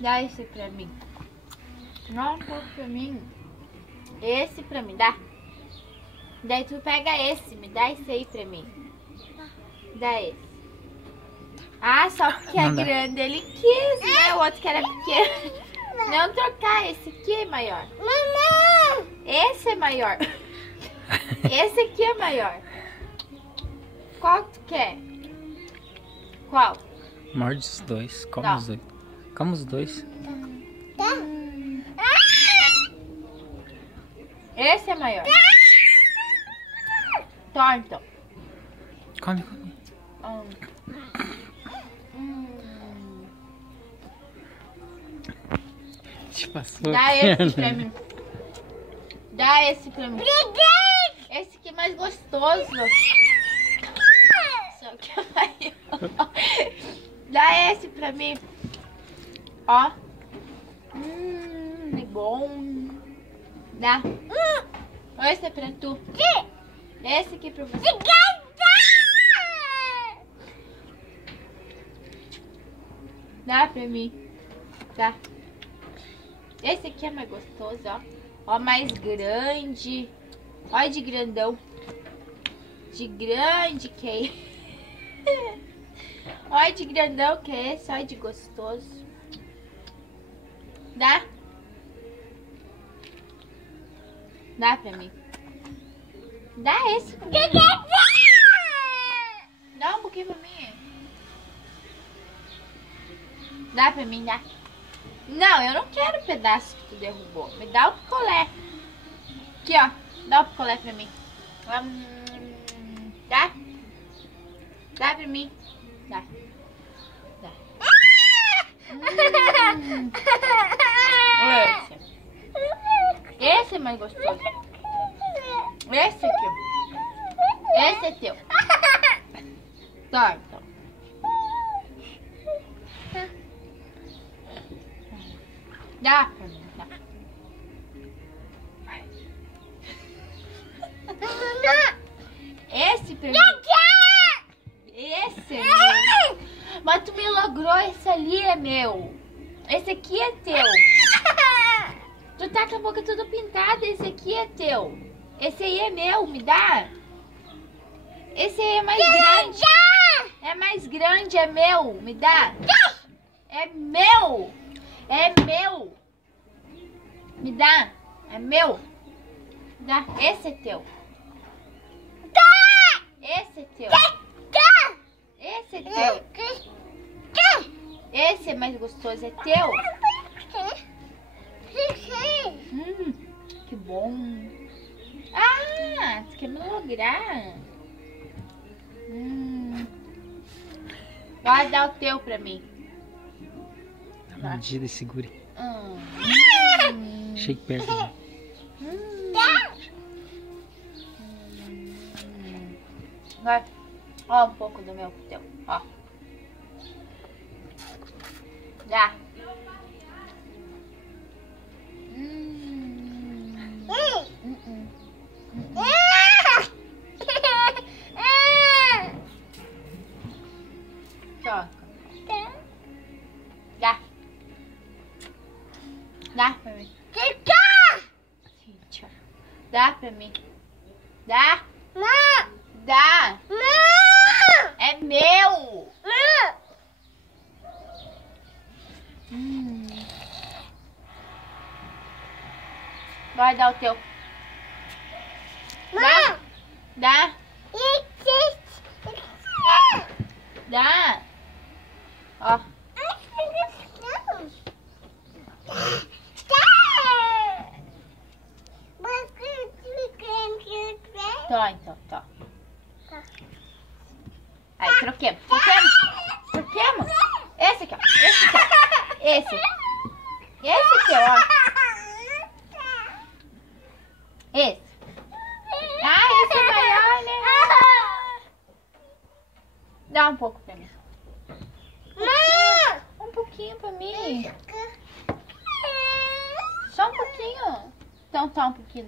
Dá esse pra mim. Dá um pouco pra mim. Esse pra mim, dá. Daí tu pega esse, me dá esse aí pra mim. Dá esse. Ah, só porque é grande ele quis, né? O outro que era pequeno. Não trocar, esse aqui é maior. Esse é maior. Esse aqui é maior. Qual tu quer? Qual? Morde os dois, come os dois. Come os dois. Esse é maior. Torto. Come, come. Te passou. Dá esse pra mim. Dá esse pra mim. Esse aqui é mais gostoso. Só que é maior. Dá esse pra mim. Ó. É bom. Dá. Esse é pra tu. Esse aqui é pra você. Dá pra mim. Dá. Esse aqui é mais gostoso, ó. Ó, mais grande. Olha de grandão. De grande que é. Olha de grandão que é esse. Olha de gostoso. Dá? Dá pra mim. Dá esse pra mim. Dá um pouquinho pra mim. Dá pra mim, dá. Não, eu não quero o pedaço que tu derrubou. Me dá o picolé. Aqui, ó. Dá o picolé pra mim. Dá? Dá pra mim. Dá. Dá. Esse é mais gostoso. Esse aqui. Esse é teu. Tá, então. Dá pra mim, dá. Esse pra mim. Esse é meu. Mas tu me logrou, esse ali é meu. Esse aqui é teu. Tu tá com a boca toda pintada, esse aqui é teu. Esse aí é meu, me dá. Esse aí é mais grande. É mais grande, é meu, me dá. É meu. É meu. Me dá. É meu. Dá. Esse é teu. Esse é teu. Esse é teu. Esse é mais gostoso. É teu. Que bom. Ah, você quer me lograr? Vai dar o teu pra mim. Dá uma medida e segure. Chega perto. Vai. Ó, um pouco do meu pro teu. Ó. Dá. Toca. Dá. Dá pra mim. Dá pra mim. Dá. Dá. É meu. Vai dar o teu. Dá. Dá. Dá. Ó. Tó, então, tó. Aí, troquemos. Troquemos. Esse aqui, ó. Esse aqui, ó. Esse. Esse aqui, ó. Esse. Ah, esse é maior, né? Dá um pouco pra mim. Um pouquinho pra mim. Só um pouquinho. Então tá um pouquinho.